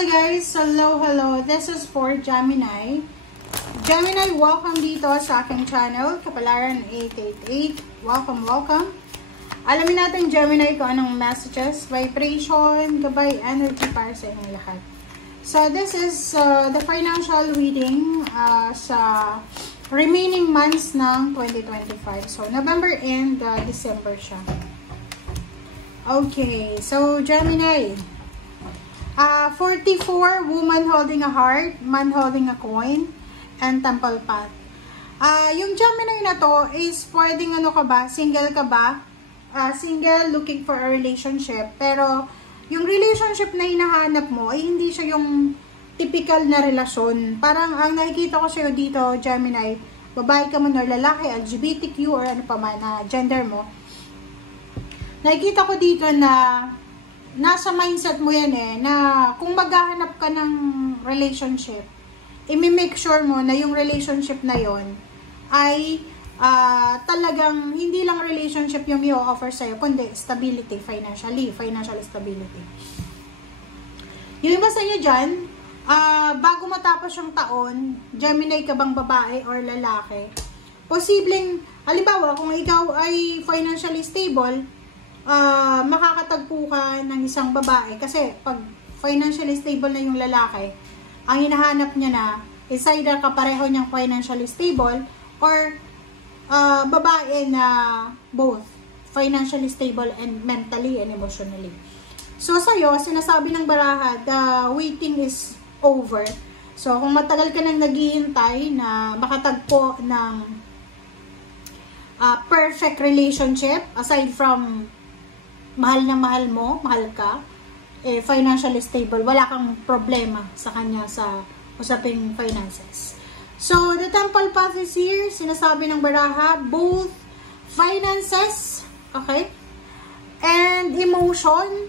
Hello guys! Hello! This is for Gemini. Gemini, welcome dito sa aking channel, Kapalaran 888. Welcome! Alamin natin Gemini kung anong messages, vibration, gabay, energy para sa inyong lahat. So this is the financial reading sa remaining months ng 2025. So November and December siya. Okay, so Gemini. 44, woman holding a heart, man holding a coin, and temple path. Yung Gemini na to is pwedeng ano ka ba, single ka ba? Single, looking for a relationship. Pero yung relationship na hinahanap mo ay hindi siya yung typical na relasyon. Parang ang nakikita ko sa'yo dito, Gemini, babae ka man or lalaki, LGBTQ or ano pa man na gender mo. Nakikita ko dito na nasa mindset mo yan na kung maghahanap ka ng relationship, i-make sure mo na yung relationship na yon ay talagang hindi lang relationship yung i-offer sa'yo, kundi stability, financial stability. Yung iba sa inyo dyan, bago matapos yung taon, Gemini ka bang babae or lalaki, posibleng, halimbawa, kung ikaw ay financially stable, makakatagpo ka ng isang babae kasi pag financially stable na yung lalaki, ang hinahanap niya na is either kapareho niyang financially stable or babae na both financially stable and mentally and emotionally. So sa'yo, sinasabi ng baraha, the waiting is over. So kung matagal ka nang naghihintay na makatagpo ng perfect relationship, aside from mahal na mahal mo, mahal ka, financially stable, wala kang problema sa kanya sa usaping finances. So, the temple path is here, sinasabi ng baraha, both finances, okay, and emotion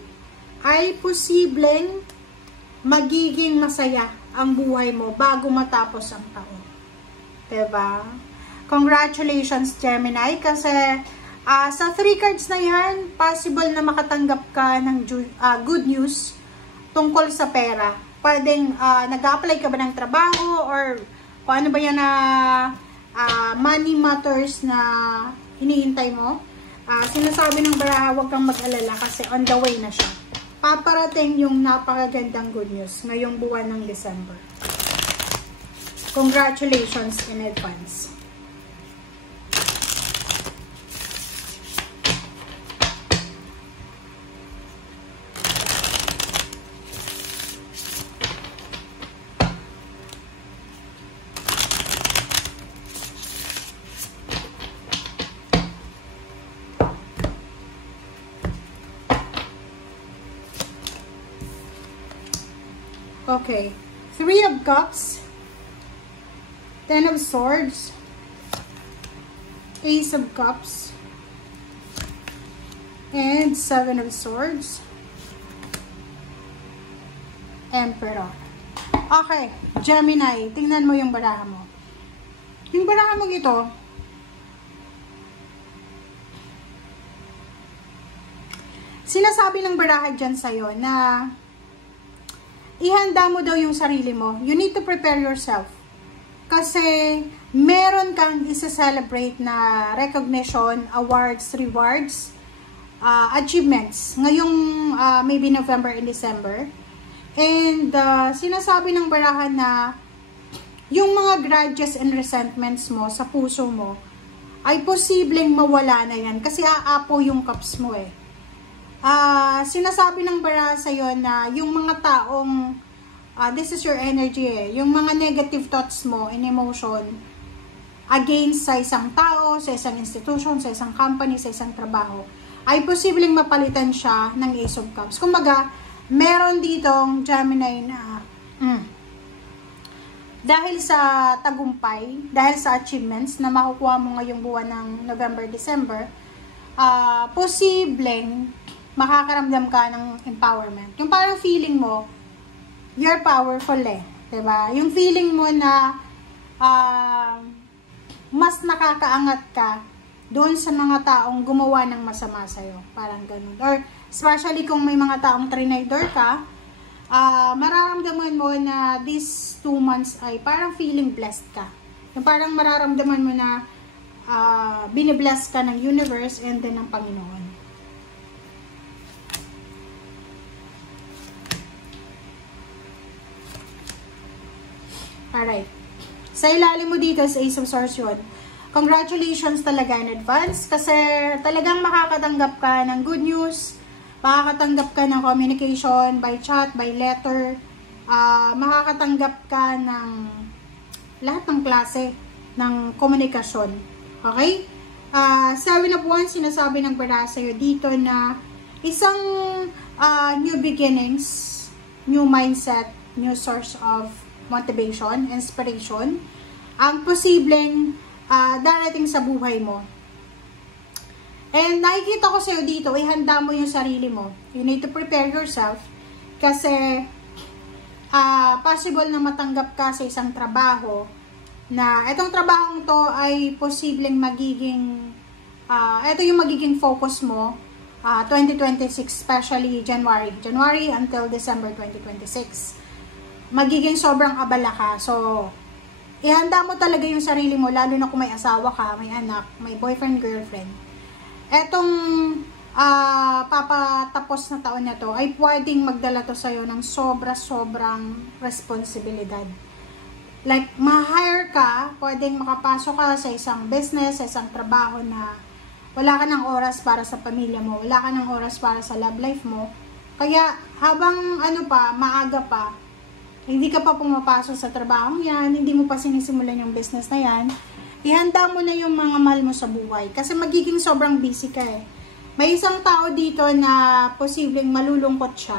ay posibleng magiging masaya ang buhay mo bago matapos ang taon. Diba? Congratulations, Gemini, kasi sa 3 cards na yan, possible na makatanggap ka ng good news tungkol sa pera. Pwedeng nag-apply ka ba ng trabaho or kung ano ba yan na money matters na hinihintay mo. Sinasabi ng baraha, huwag kang mag-alala kasi on the way na siya. Paparating yung napakagandang good news ngayong buwan ng December. Congratulations in advance. Okay, 3 of Cups, 10 of Swords, Ace of Cups, and 7 of Swords, Emperor. Okay, Gemini, tingnan mo yung baraha mo. Yung baraha mo ito, sinasabi ng baraha dyan sa'yo na ihanda mo daw yung sarili mo. You need to prepare yourself. Kasi meron kang isa-celebrate na recognition, awards, rewards, achievements. Ngayong maybe November and December. And sinasabi ng baraha na yung mga grudges and resentments mo sa puso mo ay posibleng mawala na yan. Kasi aapo yung cups mo eh. Sinasabi ng baraha sa'yo na yung mga taong, this is your energy yung mga negative thoughts mo and emotion against sa isang tao, sa isang institution, sa isang company, sa isang trabaho, ay posibleng mapalitan siya ng Ace of Cups. Kumbaga, meron ditong Gemini na dahil sa tagumpay, dahil sa achievements na makukuha mo ngayong buwan ng November, December, posibleng makakaramdam ka ng empowerment. Yung parang feeling mo, you're powerful diba? Yung feeling mo na mas nakakaangat ka doon sa mga taong gumawa ng masama sa'yo. Parang ganun. Or especially kung may mga taong trinidor ka, mararamdaman mo na these 2 months ay parang feeling blessed ka. Yung parang mararamdaman mo na binibless ka ng universe and then ng Panginoon. Alright. Sa ilalim mo dito sa Ace of Swords yun. Congratulations talaga in advance kasi talagang makakatanggap ka ng good news, makakatanggap ka ng communication by chat, by letter, makakatanggap ka ng lahat ng klase ng komunikasyon. Okay? 7 of Wands, sinasabi ng para sa'yo dito na isang new beginnings, new mindset, new source of motivation, inspiration, ang posibleng darating sa buhay mo. And nakikita ko sa'yo dito, ihanda mo yung sarili mo. You need to prepare yourself kasi possible na matanggap ka sa isang trabaho na itong trabahong to ay posibleng magiging ito yung magiging focus mo 2026, especially January until December 2026. Magiging sobrang abala ka. So, ihanda mo talaga yung sarili mo, lalo na kung may asawa ka, may anak, may boyfriend, girlfriend. Etong papatapos na taon na to, ay pwedeng magdala to sa'yo ng sobrang responsibilidad. Like, ma-hire ka, pwedeng makapasok ka sa isang business, sa isang trabaho na wala ka ng oras para sa pamilya mo, wala ka ng oras para sa love life mo. Kaya, habang maaga pa, hindi ka pa pumapasok sa trabaho yan, hindi mo pa sinisimulan yung business na yan, ihanda mo na yung mga mahal mo sa buhay. Kasi magiging sobrang busy ka eh. May isang tao dito na posibleng malulungkot siya.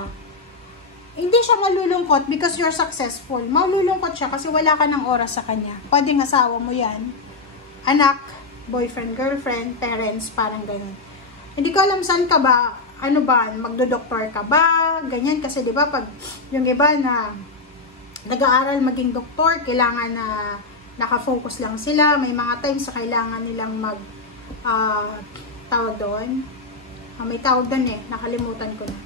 Hindi siya malulungkot because you're successful. Malulungkot siya kasi wala ka ng oras sa kanya. Pwedeng asawa mo yan, anak, boyfriend, girlfriend, parents, parang ganun. Hindi ko alam saan ka ba, magdo-doktor ka ba, ganyan. Kasi diba pag yung iba na nag-aaral maging doktor, kailangan na nakafocus lang sila. May mga times sa kailangan nilang tawag doon. May tawag doon nakalimutan ko na.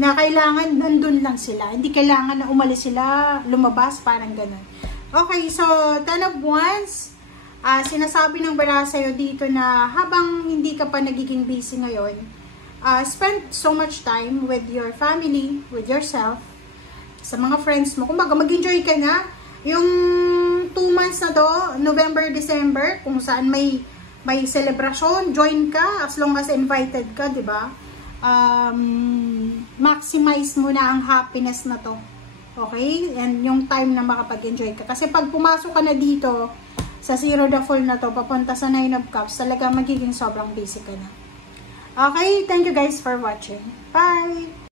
Na kailangan nandun lang sila. Hindi kailangan na umalis sila, lumabas, parang ganun. Okay, so 10 of Wands, sinasabi ng bara sa'yo dito na habang hindi ka pa nagiging busy ngayon, spend so much time with your family, with yourself, sa mga friends mo. Kumbaga, mag-enjoy ka na. Yung 2 months na to, November, December, kung saan may celebration, join ka as long as invited ka, di ba? Maximize mo na ang happiness na to. Okay? And yung time na makapag-enjoy ka. Kasi pag pumasok ka na dito, sa Zero the Fool na to, papunta sa 9 of Cups, talaga magiging sobrang busy ka na. Okay? Thank you guys for watching. Bye!